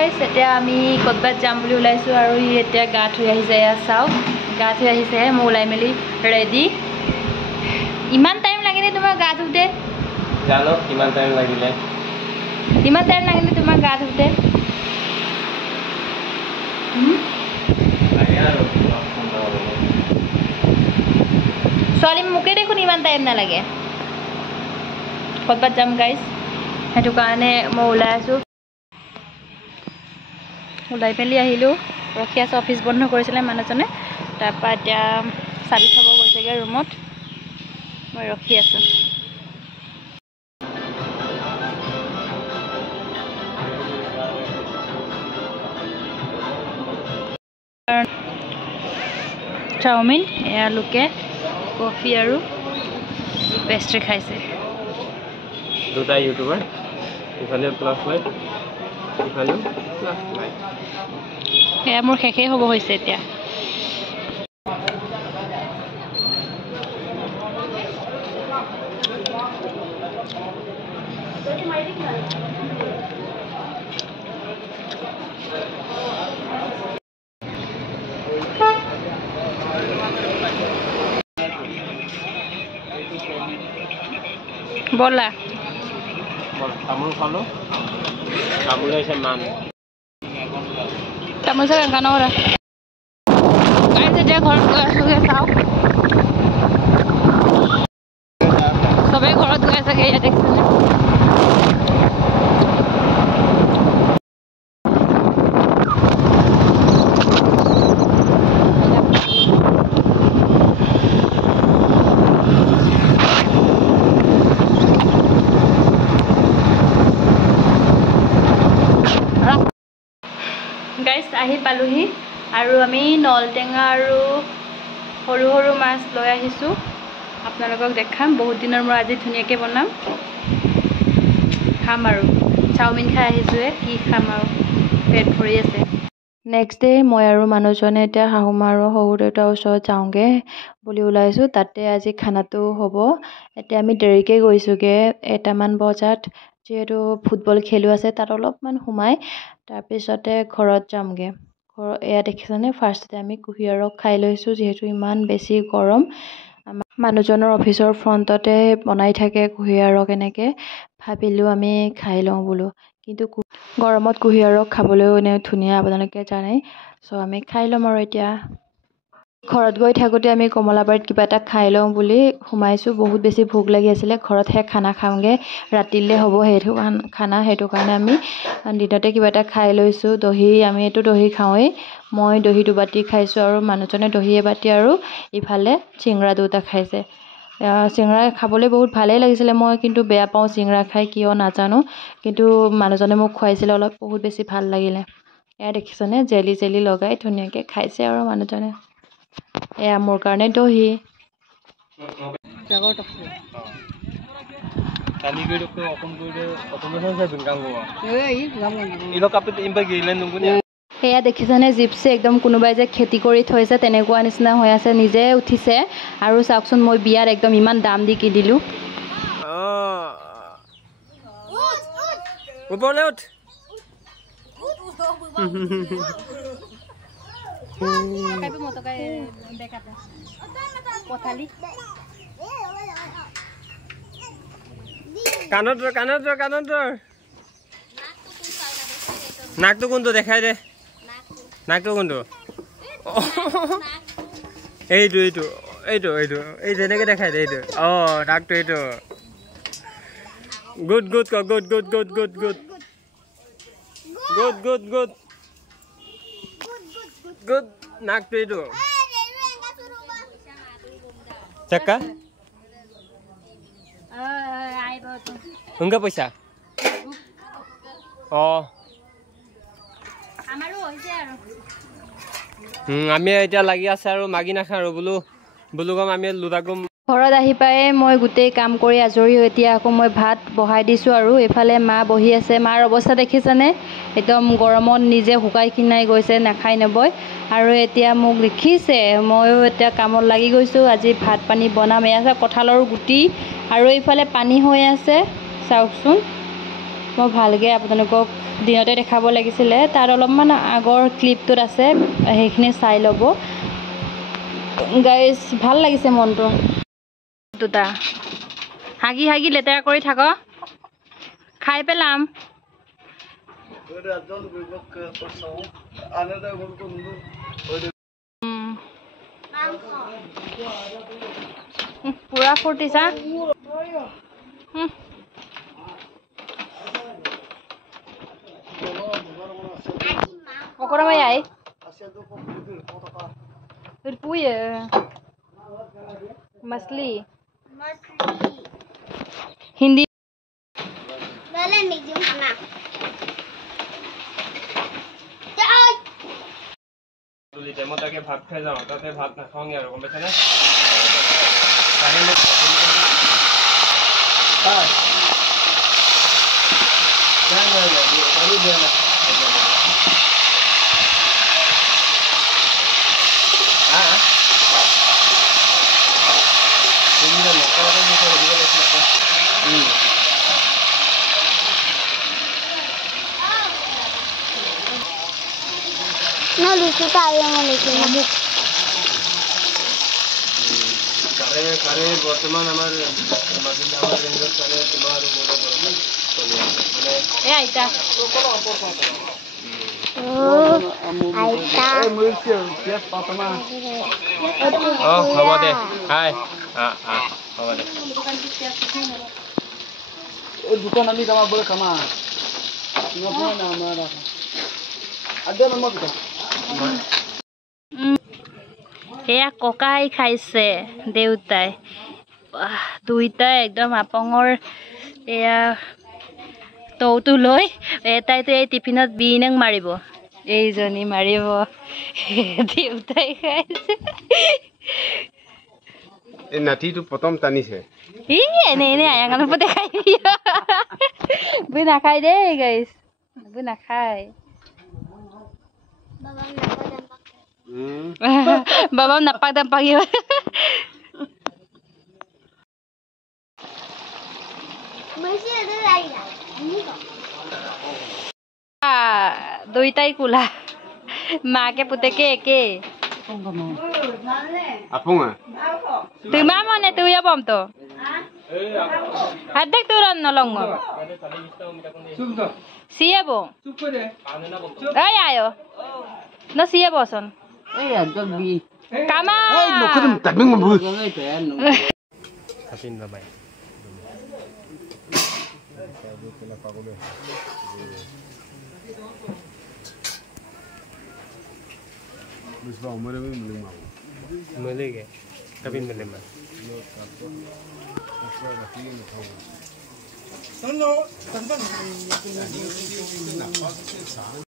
গাইছ এতিয়া আমি ক'ৰবাত যাম বুলি ওলাইছোঁ আৰু ই এতিয়া গা ধুই আহিছে এয়া চাওক গা ধুই আহিছে মই ওলাই মেলি ৰেডি ইমান টাইম লাগিলে তোমাৰ গা ধুতে জানো কিমান টাইম লাগিলে তোমাৰ গা ধুতে ছোৱালী মোকে দেখোন ইমান টাইম নালাগে ক'ৰবাত যাম গাইছ সেইটো কাৰণে মই ওলাই আছোঁ ওলাই মেলি আহিলোঁ ৰখি আছোঁ অফিচ বন্ধ কৰিছিলে মানুহজনে তাৰপৰা এতিয়া চাবি থ'ব গৈছেগৈ ৰুমত মই ৰখি আছোঁ চাওমিন এয়া লোকে কফি আৰু পেষ্ট্ৰি খাইছে দুটা ইউটিউবাৰ ইফালে প্লাছ লাইট ইফালে প্লাছ লাইট এয়া মোৰ শেষেই হ'ব হৈছে এতিয়া বলা তামোল খালো তামোল হৈছে মান তামোল চাগে গানৰা গাইছ এতিয়া ঘৰত গৈ আছোঁগৈ চাওক চবেই ঘৰত গৈ আছেগৈ ইয়াত দেখিছেনে গাইছ আহি পালোহি আৰু আমি নলটেঙা আৰু সৰু সৰু মাছ লৈ আহিছোঁ আপোনালোকক দেখাম বহুত দিনৰ মই আজি ধুনীয়াকৈ বনাম খাম আৰু চাওমিন খাই আহিছোঁহে কি খাম আৰু পেট ভৰি আছে নেক্সট ডে মই আৰু মানুহজনে এতিয়া শাহুমা আৰু শহুৰ দেউতাৰ ওচৰত যাওঁগৈ বুলি ওলাইছোঁ তাতে আজি খানাটো হ'ব এতিয়া আমি দেৰিকৈ গৈছোঁগৈ 1টামান বজাত যিহেতু ফুটবল খেলো আছে তাত অলপমান সোমাই তাৰপিছতে ঘৰত যামগৈ এয়া দেখিছেনে ফাৰ্ষ্টতে আমি কুঁহিয়াৰ ৰস খাই লৈছোঁ যিহেতু ইমান বেছি গৰম মানুহজনৰ অফিচৰ ফ্ৰণ্টতে বনাই থাকে কুঁহিয়াৰ ৰস এনেকৈ ভাবিলোঁ আমি খাই লওঁ বোলো কিন্তু গৰমত কুঁহিয়াৰ ৰস খাবলৈও এনে ধুনীয়া আপোনালোকে জানে চ' আমি খাই ল'ম আৰু এতিয়া ঘৰত গৈ থাকোঁতে আমি কমলাবাৰীত কিবা এটা খাই লওঁ বুলি সোমাইছোঁ বহুত বেছি ভোক লাগি আছিলে ঘৰতহে খানা খাওঁগৈ ৰাতিলৈ হ'ব সেইটো খানা সেইটো কাৰণে আমি দিনতে কিবা এটা খাই লৈছোঁ আমি এইটো দহি খাওঁৱেই মই দহি 2 বাতি খাইছোঁ আৰু মানুহজনে দহি এবাতি আৰু ইফালে চিংৰা 2টা খাইছে চিংৰা খাবলৈ বহুত ভালেই লাগিছিলে মই কিন্তু বেয়া পাওঁ চিংৰা খাই কিয় নাজানো কিন্তু মানুহজনে মোক খুৱাইছিলে অলপ বহুত বেছি ভাল লাগিলে এয়া দেখিছেনে জেলি লগাই ধুনীয়াকৈ খাইছে আৰু মানুহজনে এয়া মোৰ কাৰণে দহি এয়া দেখিছেনে জিপছে একদম কোনোবাই যে খেতি কৰি থৈছে তেনেকুৱা নিচিনা হৈ আছে নিজে উঠিছে আৰু চাওকচোন মই বিয়াত একদম ইমান দাম দি কিনিলোঁ ওপৰলৈ উঠ কাণত নাকটো কোনটো দেখাই দে নাকটো কোনটো এইটো এই যেনেকৈ দেখাই দে এইটো নাকটো এইটো গুড নাকটো এইটো চাক্কা উনকা পইচা আমি এতিয়া লাগি আছে আৰু মাগি নাখাওঁ আৰু বোলো কম আমি লুটাকম ঘৰত আহি পাই মই গোটেই কাম কৰি আজৰি হৈ এতিয়া আকৌ মই ভাত বহাই দিছোঁ আৰু এইফালে মা বহি আছে মাৰ অৱস্থা দেখিছেনে একদম গৰমত নিজে শুকাই খিনাই গৈছে নাখাই নবই আৰু এতিয়া মোক দেখিছে ময়ো এতিয়া কামত লাগি গৈছোঁ আজি ভাত পানী বনাম এয়া কঁঠালৰ গুটি আৰু এইফালে পানী হৈ আছে চাওকচোন মই ভালকৈ আপোনালোকক দিনতে দেখাব লাগিছিলে তাৰ অলপমান আগৰ ক্লিপটোত আছে সেইখিনি চাই ল'ব গাইজ ভাল লাগিছে মনটো দুটা হাগি হাগি লেতেৰা কৰি থাক খাই পেলাম পুৰা ফূৰ্তিছা Pokoknya ya, terpuya, masli, Hindi, Balen nih di mana? Dulu demo tak ke bhat khai jao, tate bhat na khong ya, kong becha na. No lucu tayo mo lucu mo. Kare বর্তমান আমার মাঝে আমার ranger করে তোমার মোটা বড় চলে মানে aita. Aita. Oh, হ'ব দে হাই হ'ব দে এই দুকান আমি কামা বলে কামা নপনা না আমরা আদে নম্বর দুকান এয়া ককাই খাইছে দেউতাই দুইটাই একদম আপঙৰ এয়া তৌটো লৈ এটাইতো এই টিফিনত বিনং মাৰিব এইজনী মাৰিব দেউতাই খাইছে এই নাতিটো প্ৰথম টানিছে ই এনে এনে আয়াঙানৰ পৰা দেখাই দিয়া বই নাখাই দেই গাইছ বই নাখায় Baba napak-dapak yun. Masih ada lagi lah. Ini kok. Duitay kula. Make puteke eke. Apong Tuma mo na tuya bom to. Hadak turan nolong mo. Siya bo. Ay ayo. No siya boson. এই একদম B Kama. এই নকদম তাবিং মবু এই PAN kapin babay বুঝবা ওমরে আমি mulling মাবু muli ke kapin muli ma Solo,